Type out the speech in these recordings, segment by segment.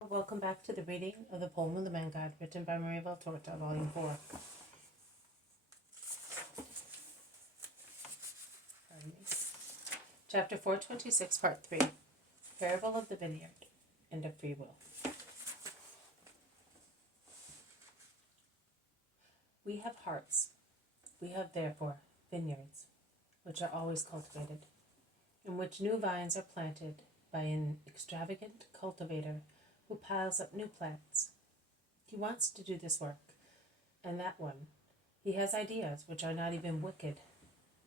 Welcome back to the reading of the poem of the Man God, written by Maria Valtorta, Volume 4. Chapter 426, Part 3, Parable of the Vineyard and of Free Will. We have hearts. We have, therefore, vineyards, which are always cultivated, in which new vines are planted by an extravagant cultivator who piles up new plants. He wants to do this work, and that one. He has ideas which are not even wicked.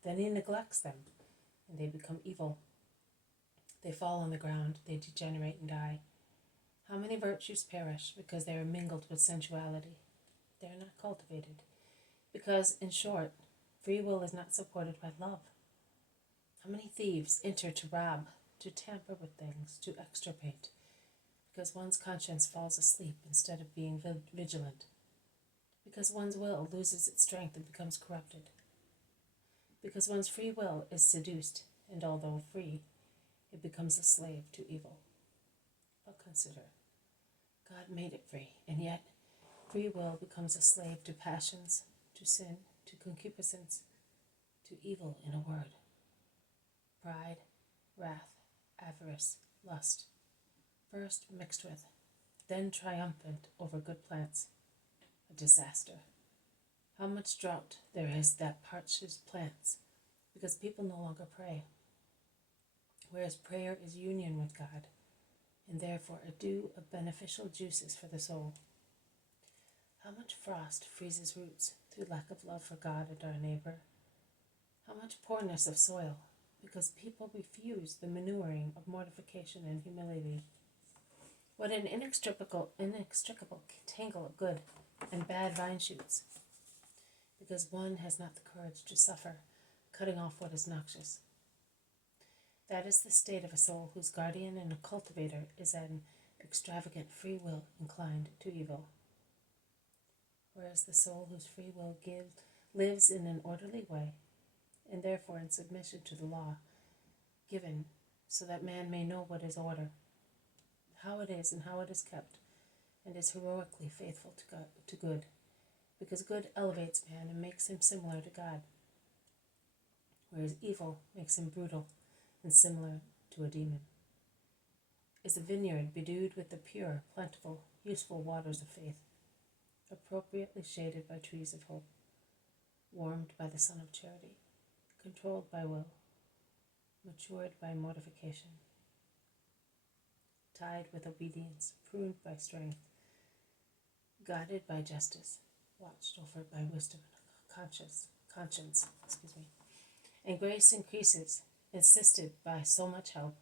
Then he neglects them, and they become evil. They fall on the ground, they degenerate and die. How many virtues perish because they are mingled with sensuality? They are not cultivated, because, in short, free will is not supported by love. How many thieves enter to rob, to tamper with things, to extirpate, because one's conscience falls asleep instead of being vigilant, because one's will loses its strength and becomes corrupted, because one's free will is seduced, and although free, it becomes a slave to evil. But consider, God made it free, and yet free will becomes a slave to passions, to sin, to concupiscence, to evil, in a word. Pride, wrath, avarice, lust, first mixed with, then triumphant over good plants. A disaster. How much drought there is that parches plants, because people no longer pray. Whereas prayer is union with God, and therefore a dew of beneficial juices for the soul. How much frost freezes roots through lack of love for God and our neighbor. How much poorness of soil, because people refuse the manuring of mortification and humility. What an inextricable tangle of good and bad vine shoots, because one has not the courage to suffer, cutting off what is noxious. That is the state of a soul whose guardian and cultivator is an extravagant free will inclined to evil. Whereas the soul whose free will lives in an orderly way, and therefore in submission to the law given, so that man may know what is order, how it is and how it is kept, and is heroically faithful to good, because good elevates man and makes him similar to God, whereas evil makes him brutal and similar to a demon. Is a vineyard bedewed with the pure, plentiful, useful waters of faith, appropriately shaded by trees of hope, warmed by the sun of charity, controlled by will, matured by mortification, tied with obedience, pruned by strength, guided by justice, watched over by wisdom and conscience, and grace increases, assisted by so much help,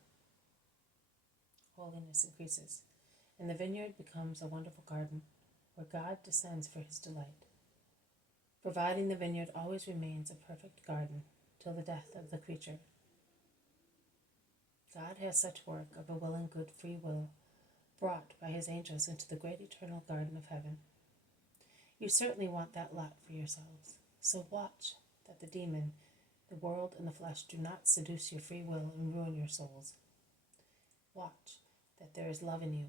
holiness increases, and the vineyard becomes a wonderful garden where God descends for his delight, providing the vineyard always remains a perfect garden till the death of the creature. God has such work of a willing, good, free will brought by his angels into the great eternal garden of heaven. You certainly want that lot for yourselves, so watch that the demon, the world, and the flesh do not seduce your free will and ruin your souls. Watch that there is love in you,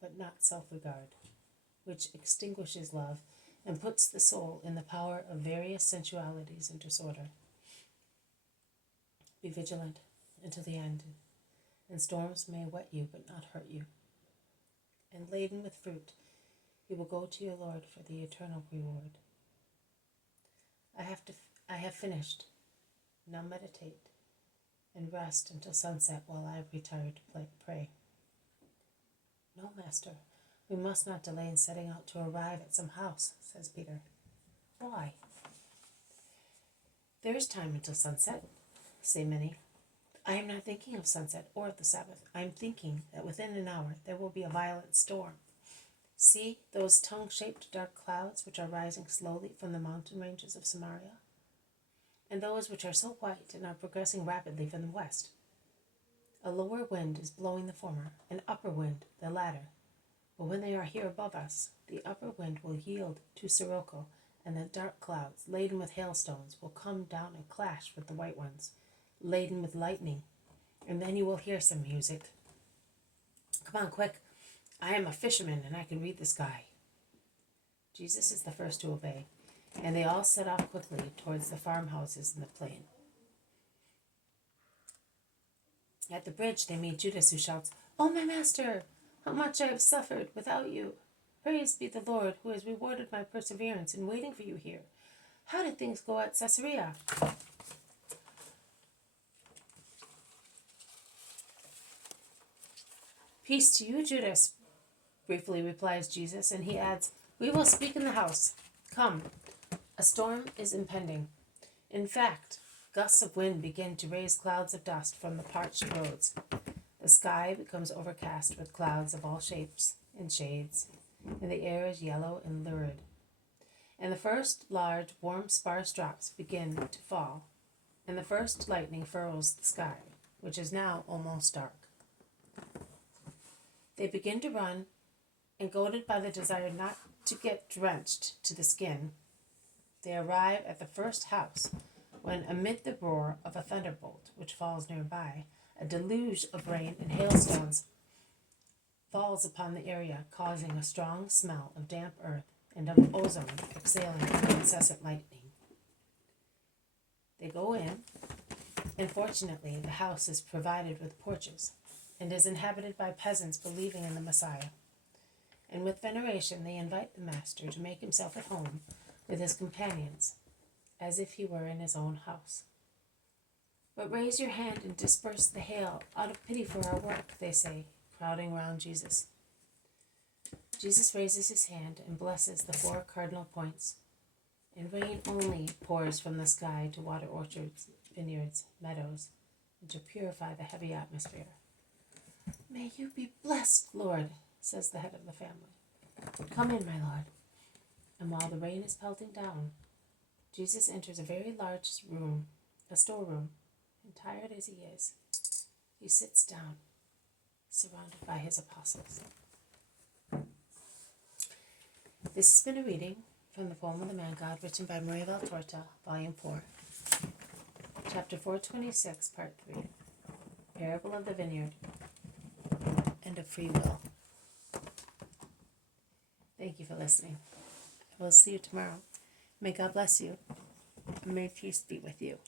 but not self-regard, which extinguishes love and puts the soul in the power of various sensualities and disorder. Be vigilant until the end, and storms may wet you but not hurt you. And laden with fruit, you will go to your Lord for the eternal reward. I have finished. Now meditate and rest until sunset while I retire to pray. No, Master, we must not delay in setting out to arrive at some house, says Peter. Why? There is time until sunset, say many. I am not thinking of sunset or of the Sabbath. I am thinking that within an hour there will be a violent storm. See those tongue-shaped dark clouds which are rising slowly from the mountain ranges of Samaria, and those which are so white and are progressing rapidly from the west. A lower wind is blowing the former, an upper wind the latter. But when they are here above us, the upper wind will yield to sirocco, and the dark clouds, laden with hailstones, will come down and clash with the white ones, laden with lightning, and then you will hear some music. Come on, quick. I am a fisherman and I can read the sky. Jesus is the first to obey, and they all set off quickly towards the farmhouses in the plain. At the bridge they meet Judas, who shouts, "Oh, my master, how much I have suffered without you! Praise be the Lord, who has rewarded my perseverance in waiting for you here. How did things go at Caesarea?" "Peace to you, Judas," briefly replies Jesus, and he adds, "We will speak in the house. Come, a storm is impending. In fact, gusts of wind begin to raise clouds of dust from the parched roads. The sky becomes overcast with clouds of all shapes and shades, and the air is yellow and lurid. And the first large, warm, sparse drops begin to fall, and the first lightning furrows the sky, which is now almost dark. They begin to run, and goaded by the desire not to get drenched to the skin, they arrive at the first house, when amid the roar of a thunderbolt which falls nearby, a deluge of rain and hailstones falls upon the area, causing a strong smell of damp earth and of ozone exhaling from the incessant lightning. They go in, and fortunately the house is provided with porches, and is inhabited by peasants believing in the Messiah. And with veneration they invite the master to make himself at home with his companions, as if he were in his own house. "But raise your hand and disperse the hail out of pity for our work," they say, crowding round Jesus. Jesus raises his hand and blesses the 4 cardinal points, and rain only pours from the sky to water orchards, vineyards, meadows, and to purify the heavy atmosphere. "May you be blessed, Lord," says the head of the family. "Come in, my Lord." And while the rain is pelting down, Jesus enters a very large room, a storeroom, and tired as he is, he sits down, surrounded by his apostles. This has been a reading from the poem of the Man God, written by Maria Valtorta, Volume 4, Chapter 426, Part 3, Parable of the Vineyard and of Free Will. Thank you for listening. I will see you tomorrow. May God bless you, and may peace be with you.